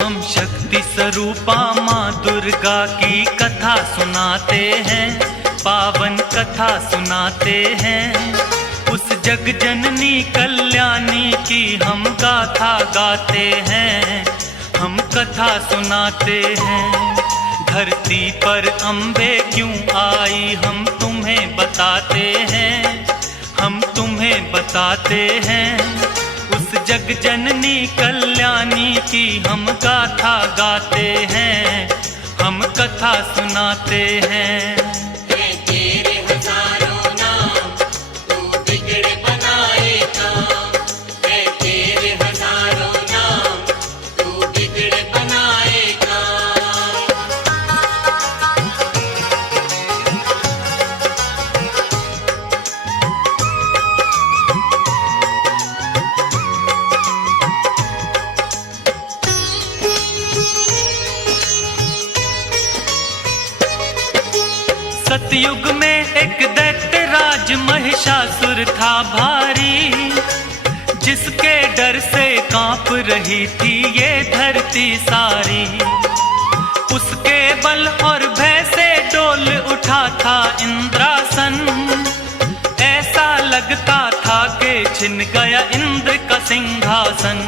हम शक्ति स्वरूपा माँ दुर्गा की कथा सुनाते हैं, पावन कथा सुनाते हैं। उस जग जननी कल्याणी की हम गाथा गाते हैं, हम कथा सुनाते हैं। धरती पर अम्बे क्यों आई हम तुम्हें बताते हैं, हम तुम्हें बताते हैं। उस जग जननी कल्याणी की हम गाथा गाते हैं, हम कथा सुनाते हैं। तेरे हजारों नाम तू बिगड़े बनाए काम, तेरे हजारों नाम तू बिगड़े बनाए काम। सतयुग में एक दैत्य राज महिषासुर था भारी, जिसके डर से कांप रही थी ये धरती सारी। उसके बल और भय से डोल उठा था इंद्रासन, ऐसा लगता था कि छिन गया इंद्र का सिंहासन।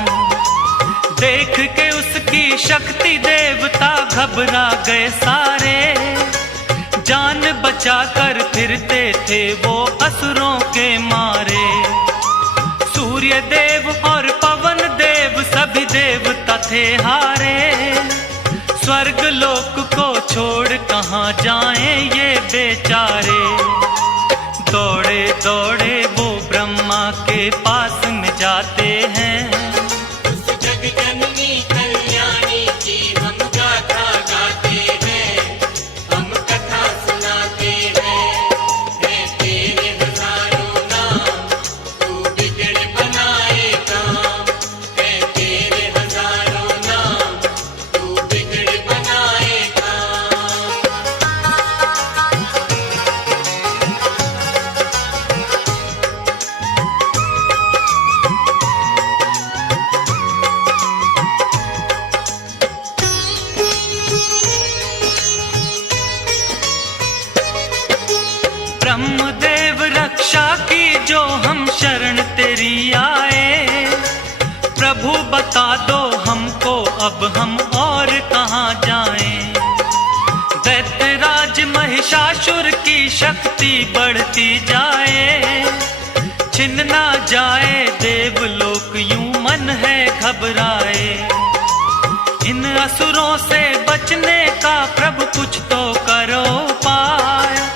देख के उसकी शक्ति देवता घबरा गए सारे, जान बचाकर फिरते थे वो असुरों के मारे। सूर्य देव और पवन देव सभी देवता थे हारे, स्वर्ग लोक को छोड़ कहाँ जाएं ये बेचारे। दौड़े दौड़े वो ब्रह्मा के पास में जाते हैं, उस जग जननी कल्याणी की हम गाथा गाते हैं, हम कथा सुनाते हैं। तेरे हजारों नाम तू बिगड़े बनाए काम, तेरे हजारों नाम तू बिगड़े बनाए काम। ब्रह्मदेव रक्षा की जो हम शरण तेरी आए। प्रभु बता दो हमको अब हम और कहाँ जाएं। दैत्यराज महिषासुर की शक्ति बढ़ती जाए, छिन ना जाए देवलोक यूं मन है घबराए। इन असुरों से बचने का प्रभु कुछ तो करो पाए,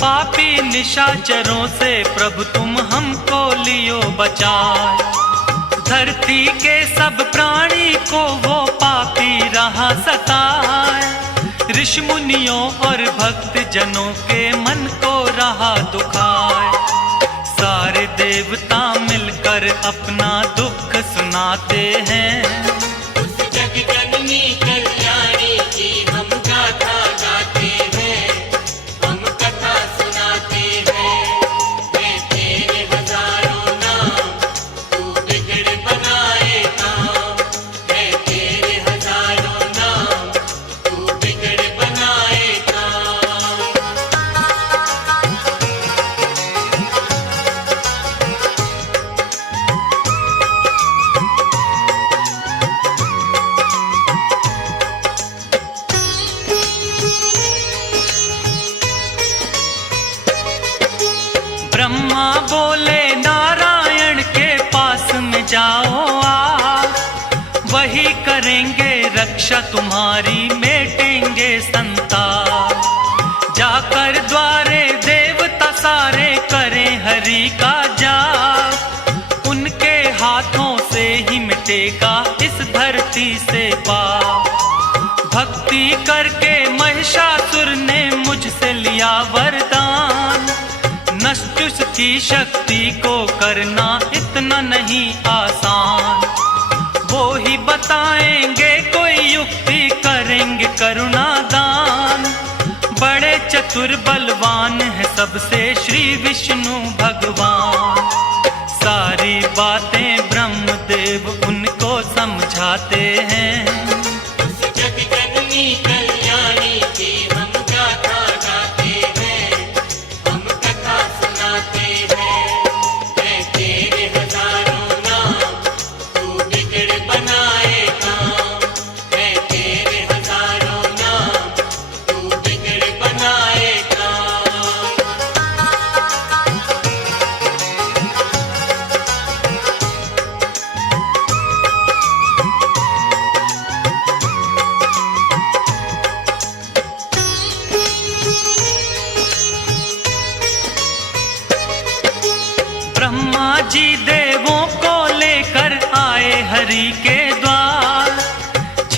पापी निशाचरों से प्रभु तुम हमको लियो बचाए। धरती के सब प्राणी को वो पापी रहा सताए, ऋषि मुनियों और भक्त जनों के मन को रहा दुखाए। सारे देवता मिलकर अपना दुख सुनाते हैं, उस जग जननी कल्याणी की हम गाथा गाते हैं, हम कथा सुनाते हैं। तेरे हजारों नाम तू बिगड़े बनाए काम, तेरे हजारों नाम तू बिगड़े बनाए काम। ब्रह्मा बोले नारायण के पास में जाओ आप, वही करेंगे रक्षा तुम्हारी मिटेंगे संताप। जाकर द्वारे देवता सारे करें हरि का जाप, उनके हाथों से ही मिटेगा इस धरती से पाप। भक्ति करके महिषासुर ने मुझसे लिया वरदान, नष्ट की शक्ति को करना इतना नहीं आसान। वो ही बताएंगे कोई युक्ति, करेंगे करुणा दान। बड़े चतुर बलवान है सबसे श्री विष्णु भगवान। सारी बातें ब्रह्मदेव उनको समझाते हैं।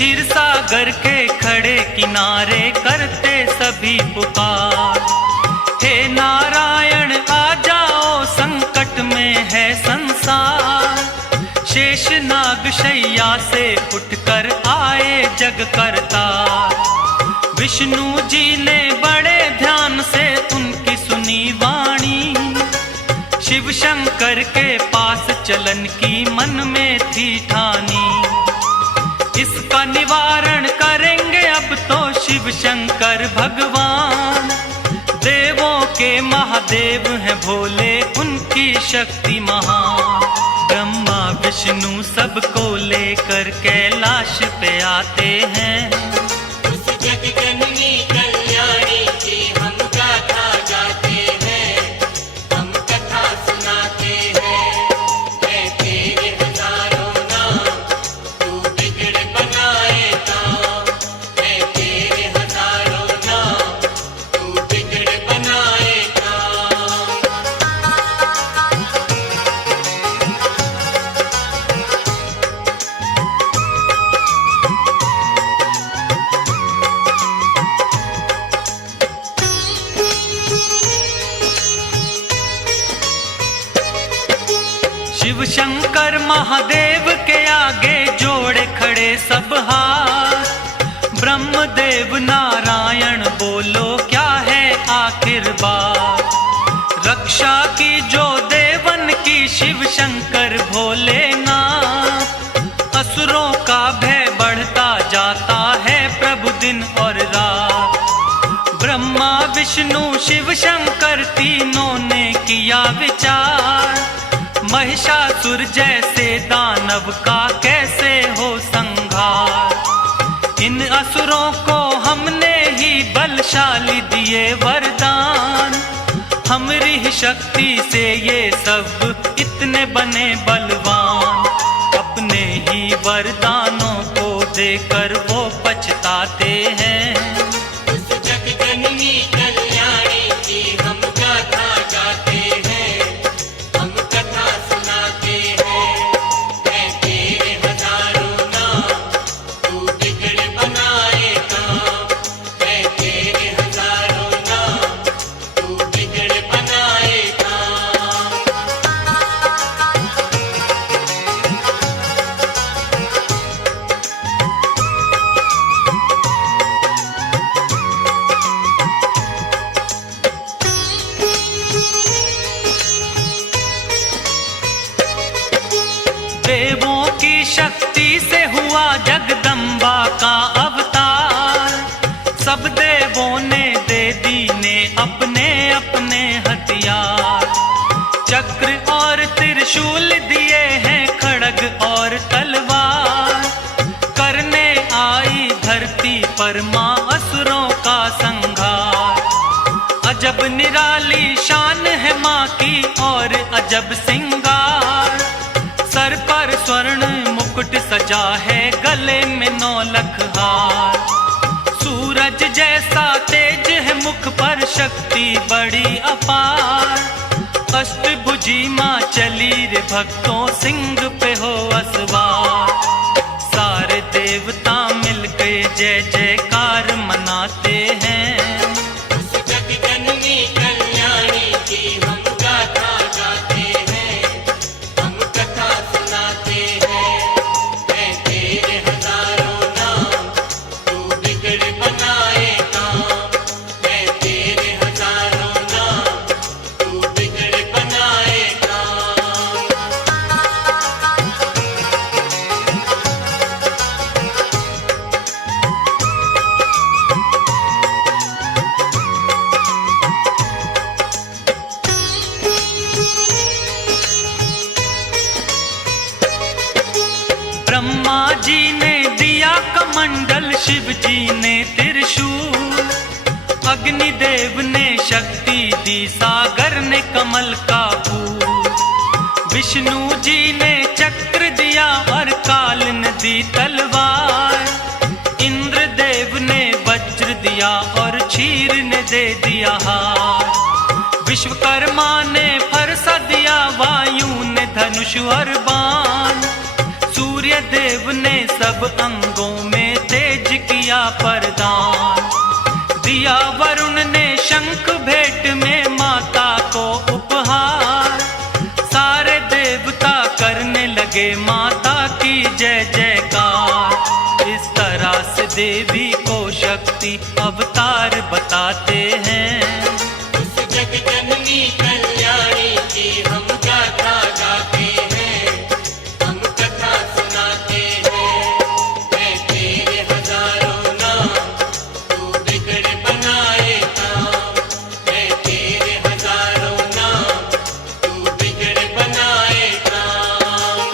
क्षीर सागर के खड़े किनारे करते सभी पुकार, हे नारायण आ जाओ संकट में है संसार। शेष नाग शैया से उठकर आए जग करतार, विष्णु जी ने बड़े ध्यान से उनकी सुनी वाणी, शिव शंकर के पास चलन की मन में थी ठानी। इसका निवारण करेंगे अब तो शिव शंकर भगवान, देवों के महादेव हैं भोले उनकी शक्ति महान। ब्रह्मा विष्णु सबको लेकर कैलाश पे आते हैं, उस जग जननी कल्याणी की हम गाथा गाते हैं, हम कथा सुनाते हैं। है तेरे हजारों नाम, तू बिगड़ बनाए काम। है तेरे हजारों नाम, तू बिगड़ बनाए काम। शिव शंकर महादेव के आगे जोड़े खड़े सब हाथ, ब्रह्मदेव नारायण बोलो क्या है आखिर बात। रक्षा की जो देवन की शिव शंकर भोलेनाथ, असुरों का भय बढ़ता जाता है प्रभु दिन और रात। ब्रह्मा विष्णु शिव शंकर तीनों ने किया विचार, महिषासुर जैसे दानव का कैसे हो संहार। इन असुरों को हमने ही बलशाली दिए वरदान, हमारी ही शक्ति से ये सब इतने बने बलवान। अपने ही वरदानों को देकर वो पछताते हैं, उस जग जननी कल्याणी की हम गाथा गाते हैं, हम कथा सुनाते हैं। है तेरे हजारों नाम, तू बिगड़ बनाए काम। है तेरे हजारों नाम, तू बिगड़ बनाए काम। देवों की शक्ति से हुआ जगदम्बा का अवतार, सब देवों ने दे दीने अपने अपने हथियार। चक्र और त्रिशूल दिए हैं खड़ग और तलवार, करने आई धरती पर मां असुरों का संहार। अजब निराली शान है मां की और अजब सिंगार, सर पर स्वर्ण मुकुट सजा है गले में 9 लख हार। सूरज जैसा तेज है मुख पर शक्ति बड़ी अपार, अष्टभुजी मां चली रे भक्तों सिंह पे हो असवार। सारे देवता मिलके जय जयकार मनाते हैं, उस जग जननी कल्याणी की हम गाथा गाते हैं, हम कथा सुनाते हैं। है तेरे हजारों नाम, तू बिगड़ बनाए काम। है तेरे हजारों नाम, तू बिगड़ बनाए काम। ब्रह्मा जी ने दिया कमंडल, शिव जी ने त्रिशूल, अग्निदेव ने शक्ति दी, सागर ने कमल का फूल। विष्णु जी ने चक्र दिया और काल ने दी तलवार, इंद्रदेव ने वज्र दिया और क्षीर ने दे दिया हार। विश्वकर्मा ने फरसा दिया, वायु ने धनुष और बाण, सूर्य देव ने सब अंगों में परदान। दिया वरुण ने शंख भेंट में माता को उपहार। सारे देवता करने लगे माता की जय जयकार। इस तरह से देवी को शक्ति अवतार बताते हैं। उस जग जननी कल्याणी की हम गाथा गाते हैं, हम कथा सुनाते हैं। है तेरे हजारों नाम, तू बिगड़ बनाए काम। है तेरे हजारों नाम, तू बिगड़ बनाए काम।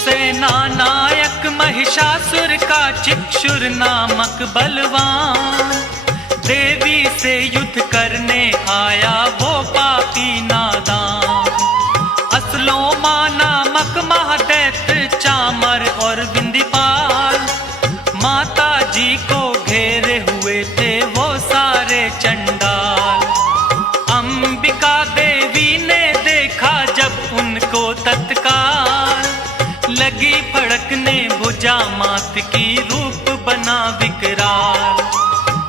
सेना नायक महिषासुर का चिक्षुर नामक बलवान। देवी से युद्ध करने आया वो पापी नादान। असलोमा नामक महादैत्य चामर और विंदीपाल। माता जी को घेरे हुए थे वो सारे चंडाल। अंबिका देवी ने देखा जब उनको तत्काल। लगी फड़कने भुजा मात की रूप बना विकराल।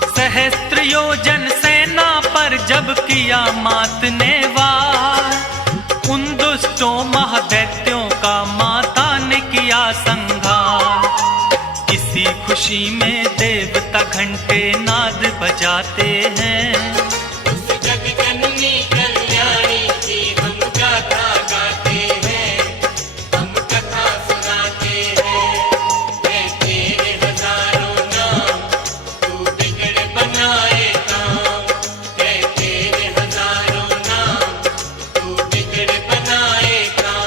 सहस्त्र योजन सेना पर जब किया मात ने वार। उन दुष्टों महादैत्यों का माता ने किया संहार। इसी खुशी में देवता घंटे नाद बजाते हैं। उस जग जननी कल्याणी की हम गाथा गाते हैं, हम कथा सुनाते हैं। है तेरे हजारों नाम, तू बिगड़ बनाए काम। है तेरे हजारों नाम, तू बिगड़ बनाए काम।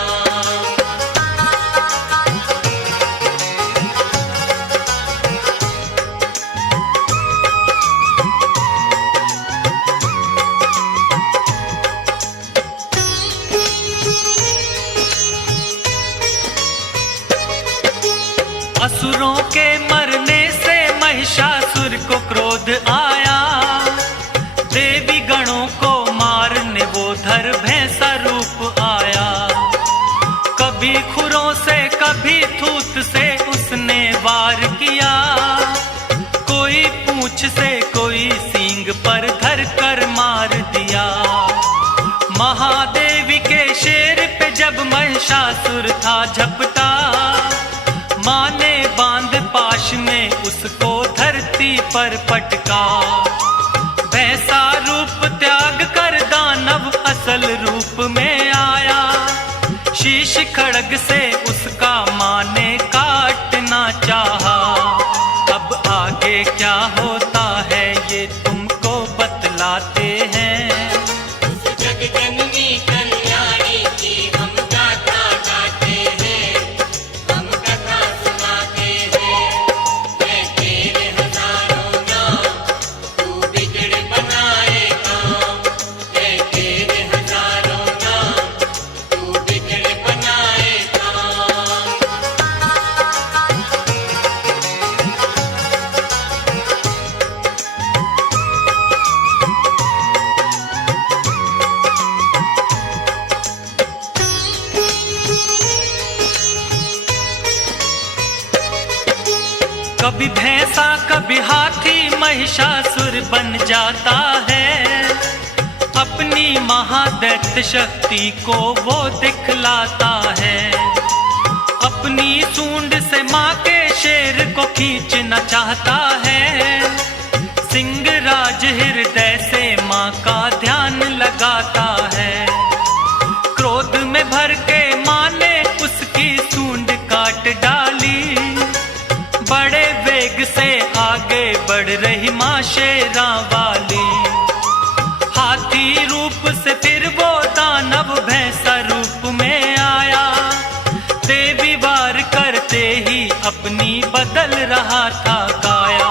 असुरों के मरने से महिषासुर को क्रोध आया। देवी गणों को मारने वो धर भैंसा रूप आया। कभी खुरों से कभी थूत से उसने वार किया। कोई पूंछ से कोई सींग पर धर कर मार दिया। महादेवी के शेर पे जब महिषासुर था झपटा। माँ ने बांध पाश में उसको धरती पर पटका। भैंसा रूप त्याग कर दानव असल रूप में आया। शीश खड़ग से उसका माँ ने काटना चाहा। अब आगे क्या होता है ये तुमको बतलाते हैं। उस जग जननी कल्याणी की हम गाथा गाते हैं, हम कथा सुनाते हैं। है तेरे हजारों नाम, तू बिगड़ बनाए काम। है तेरे हजारों नाम, तू बिगड़ बनाए काम। कभी भैंसा कभी हाथी महिषासुर बन जाता है। अपनी महादैत्य शक्ति को वो दिखलाता है। अपनी सूंड से माँ के शेर को खींचना चाहता है। सिंहराज हृदय से माँ का ध्यान लगाता है। क्रोध में भर के माँ ने उसकी सूंड काट डाली। बड़े वेग से आगे बढ़ रही माँ शेरा वाली। हाथी रूप से फिर वो दानव भैंसा रूप में आया। देवी वार करते ही अपनी बदल रहा था काया।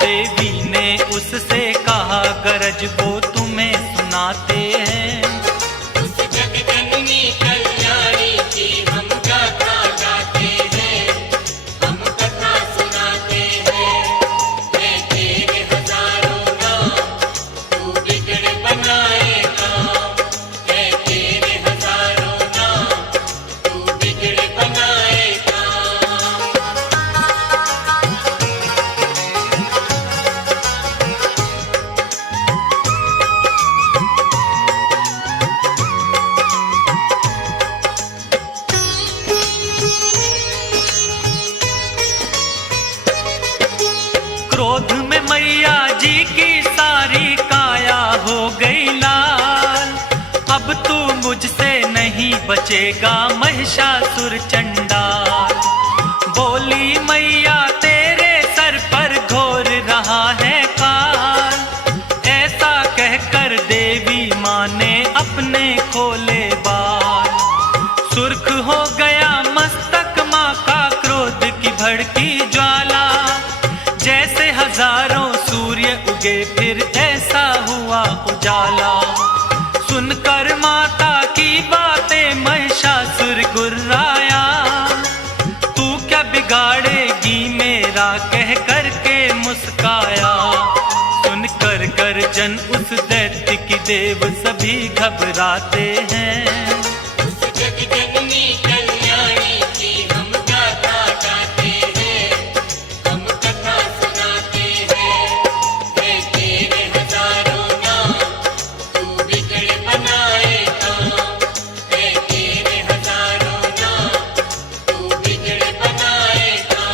देवी ने उससे कहा गरज वो तुम्हें सुनाते हैं। उस जग जननी कल्याणी की हम गाथा गाते हैं, हम कथा सुना क्रोध में मैया जी की सारी काया हो गई लाल। अब तू मुझसे नहीं बचेगा महिषासुर चंडाल। बोली मैया तेरे सर पर घोर रहा है काल। ऐसा कहकर देवी माँ ने अपने खोले बाल। सुर्ख हो गया मस्तक माँ का क्रोध की भड़की ज्वाला। जैसे हजारों सूर्य उगे फिर ऐसा हुआ उजाला। सुनकर माता की बातें महिषासुर गुर्राया। तू क्या बिगाड़ेगी मेरा कह करके मुस्काया। सुनकर गर्जन उस दैत्य की देव सभी घबराते हैं। उस जगजननी कल्याणी की हम गाथा गाते हैं, हम कथा सुनाते हैं। है तेरे हजारों नाम, तू बिगड़ बनाए काम। है तेरे हजारों नाम, तू बिगड़ बनाए काम।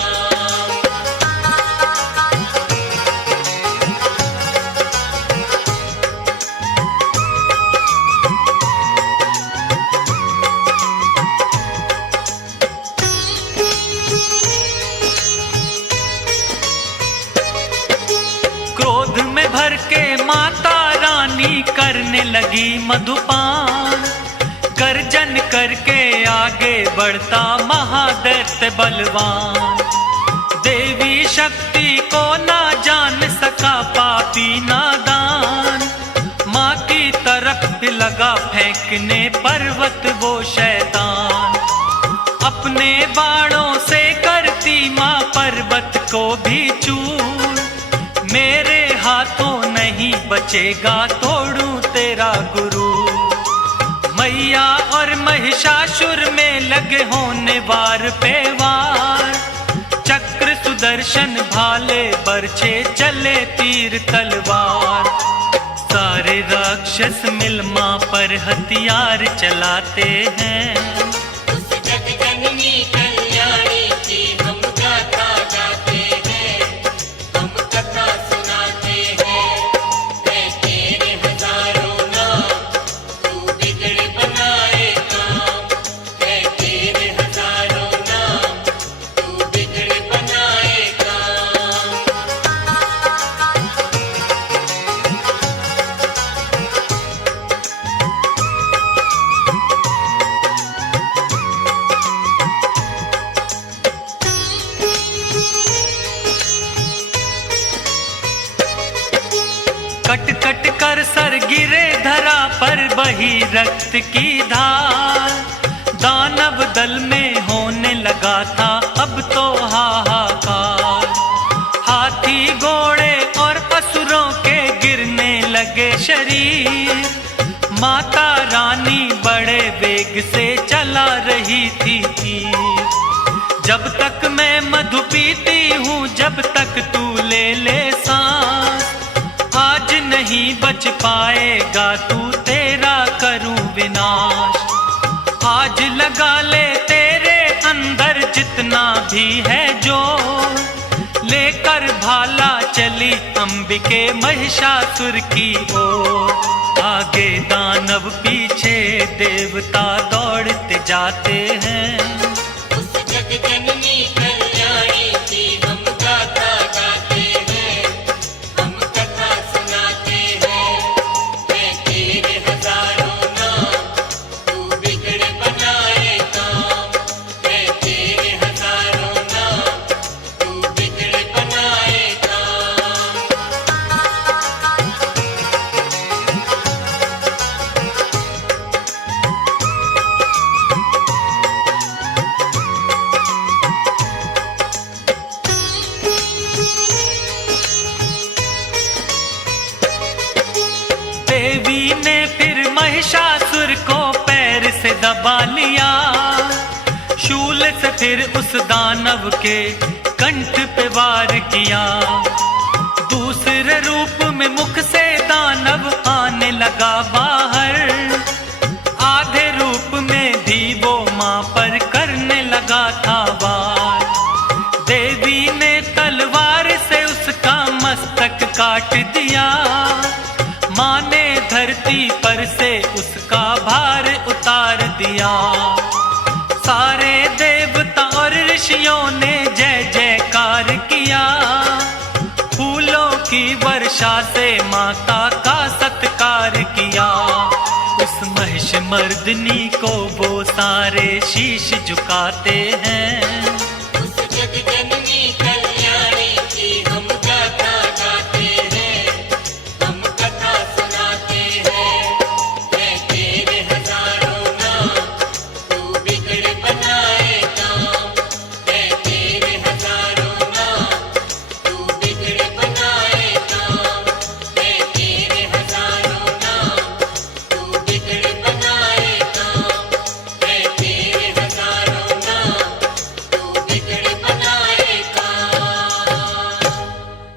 क्रोध में भर के माता रानी करने लगी मधुपान। गर्जन करके आगे बढ़ता महादैत्य बलवान। देवी शक्ति को ना जान सका पापी नादान। माँ की तरफ लगा फेंकने पर्वत वो शैतान। अपने बाणों से करती माँ पर्वत को भी चूर। मेरे हाथों नहीं बचेगा तोड़ूं तेरा गुरु। मैया और महिषासुर में लगे होने वार पे वार। चक्र सुदर्शन भाले बरछे चले तीर तलवार। सारे राक्षस मिल माँ पर हथियार चलाते हैं। उस जगजननी कल्याणी की हम गाथा गाते हैं, हम कथा सुनाते हैं। है तेरे हजारों नाम, तू बिगड़ बनाए काम। है तेरे हजारों नाम, तू बिगड़ बनाए काम। कट कट कर सर गिरे धरा पर बही रक्त की धार। दानव दल में होने लगा था अब तो हाहाकार। हाथी घोड़े और असुरों के गिरने लगे शरीर। माता रानी बड़े वेग से चला रही थी तीर। जब तक मैं मधु पीती हूँ जब तक तू ले ले सांस। आज नहीं बच पाएगा तू तेरा करूं विनाश। आज लगा ले तेरे अंदर जितना भी है जो। लेकर भाला चली अंबिके महिषासुर की ओर। आगे दानव पीछे देवता दौड़ते जाते हैं। उस जगजननी कल्याणी की हम गाथा गाते हैं, हम कथा सुनाते हैं। है तेरे हजारों नाम, तू बिगड़ बनाए काम। है तेरे हजारों नाम, तू बिगड़ बनाए काम। देवी ने फिर महिषासुर को पैर से दबा लिया। शूल से फिर उस दानव के कंठ पे वार किया। दूसरे रूप में मुख से दानव आने लगा बाहर। आधे रूप में भी वो माँ पर करने लगा था वार। देवी ने तलवार से उसका मस्तक काट दिया। माँ ने धरती पर से उसका भार उतार दिया। सारे देवता और ऋषियों ने जय जयकार किया। फूलों की वर्षा से माता का सत्कार किया। उस महिष मर्दनी को वो सारे शीश झुकाते हैं।